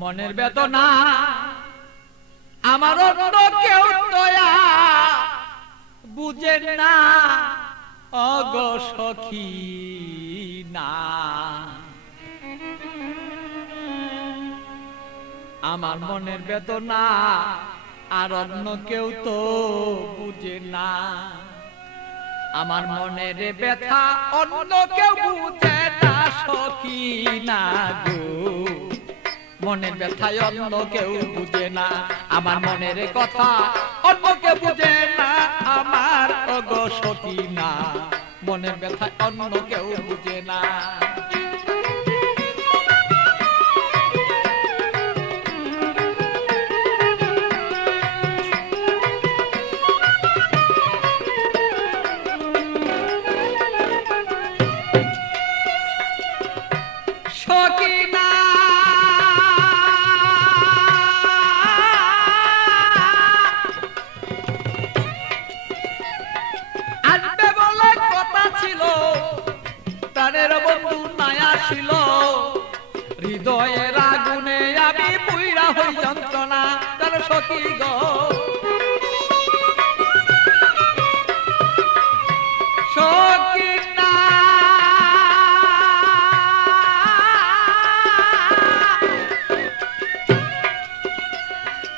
মনের বেদনা আমার অন্য কেউ দয়া বুঝে না অগো সখী না। আমার মনের বেদনা আর অন্য কেউ তো বুঝে না। আমার মনের ব্যথা অন্য কেউ বুঝে না সখী না গো। মনের ব্যথায় অন্য কেউ বুঝে না, আমার মনের কথা অন্য কেউ বুঝে না আমার ওগো সখী না। মনের ব্যথায় অন্য কেউ বুঝে না। সখী না আসবে বলে কথা ছিল, প্রাণের বন্ধু নাই আসিল। হৃদয়ের আগুনে আমি পুইরা হই যন্ত্রণা তার সখী গো। সখী না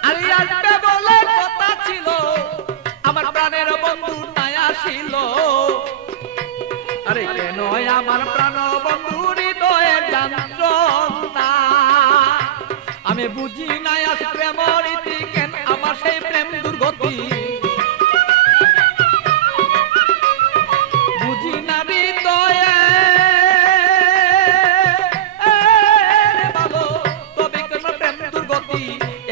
আরে আসবে বলে কথা ছিল, আমার প্রাণের বন্ধু নাই আসিল। আরে কেন আমার প্রাণ বন্ধু হৃদয়ের যন্ত্রণা আমি বুঝি নাই আজ প্রেম রীতি কেন আমার সেই প্রেম দুর্গতি। বুঝি না হৃদয়ে ভালো তবে কেন প্রেম দুর্গতি।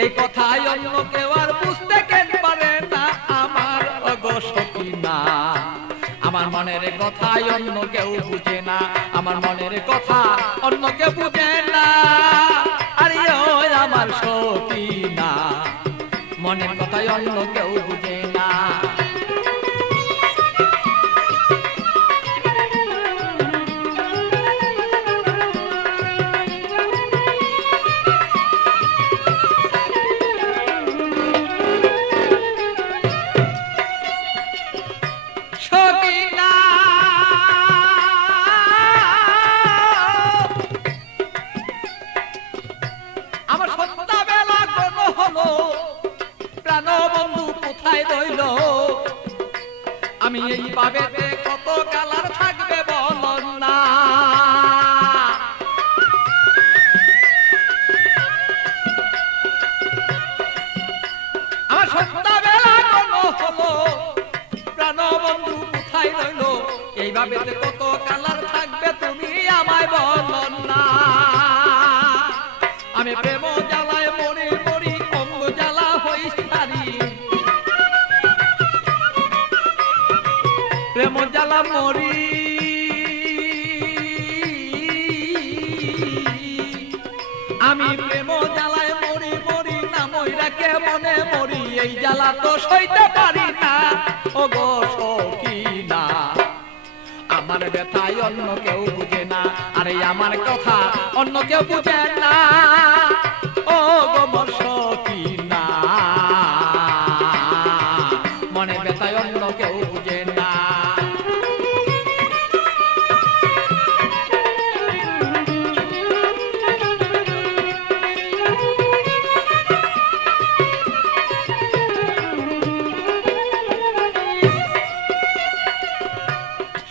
এই কথাই অন্য কেউ আর বুঝতে কেন পারে না আমার ওগো সখী না। আমার মনের কথাই অন্য কেউ বুঝে না, আমার মনের কথা অন্য কেউ বুঝে না। আরে ওই আমার সখী না, মনের কথাই অন্য কেউ বুঝে না। সখী না আমার সন্ধ্যাবেলা কোন হলো, প্রাণ বন্ধু কোথায় রইল। আমি এইভাবে কত কালার থাকবে বল না। আমার সন্ধ্যাবেলা কোন হলো, প্রাণ বন্ধু কোথায় রইল। এইভাবে কত কালার থাকবে তুমি আমায় বল না। আমি প্রেম জ্বালায় মরি মরি অঙ্গ জ্বালা হই সারি। প্রেম জ্বালা মরি আমি প্রেম জ্বালায় মরি মরি না মইরা কে মনে মরি। এই জ্বালা তো সইতে পারি না ওগো সখী না। আমার ব্যথায় অন্য কেউ বুঝে না, আরে আমার কথা অন্য কেউ বুঝে না ও গো মোর সখী না। মনের ব্যথায় অন্য কেউ বুঝে না।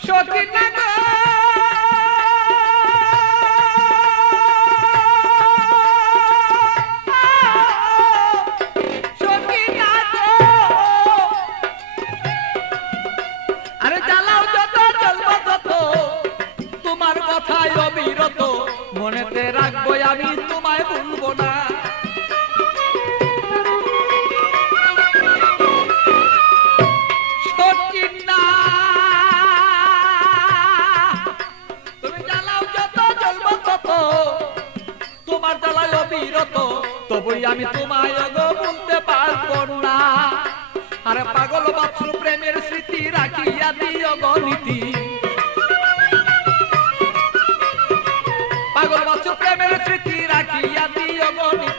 সখী না গো সখী না গো আরে জ্বালাও যত জ্বলব তত তোমার কথায় অবিরত। মনেতে রাখবো আমি তোমায় ভুলবো না। সখী না তুমি জ্বালাও যত জ্বলব তত তোমার জ্বালায় অবিরত। তবুই আমি তোমায় গো বলতে পারবো না। আরে পাগল বাছুর প্রেমের স্মৃতি রাখিয়া দিও গো নীতি। পাগল বাছুর প্রেমের স্মৃতি রাখিয়া দিও গো নীতি।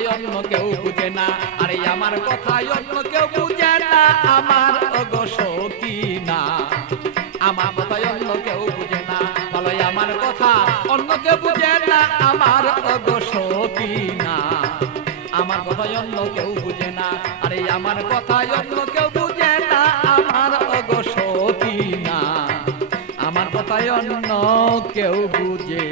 কথাই অন্য কেউ বুঝে না, আরে আমার কথাই অন্য কেউ বুঝে না, আমার ওগো সখী না। আমার কথাই অন্য কেউ বুঝে না, বলো আমার কথা অন্য কেউ বুঝে না, আমার ওগো সখী না। আমার কথাই অন্য কেউ বুঝে না, আরে আমার কথাই অন্য কেউ বুঝে না, আমার ওগো সখী না। আমার কথাই অন্য কেউ বুঝে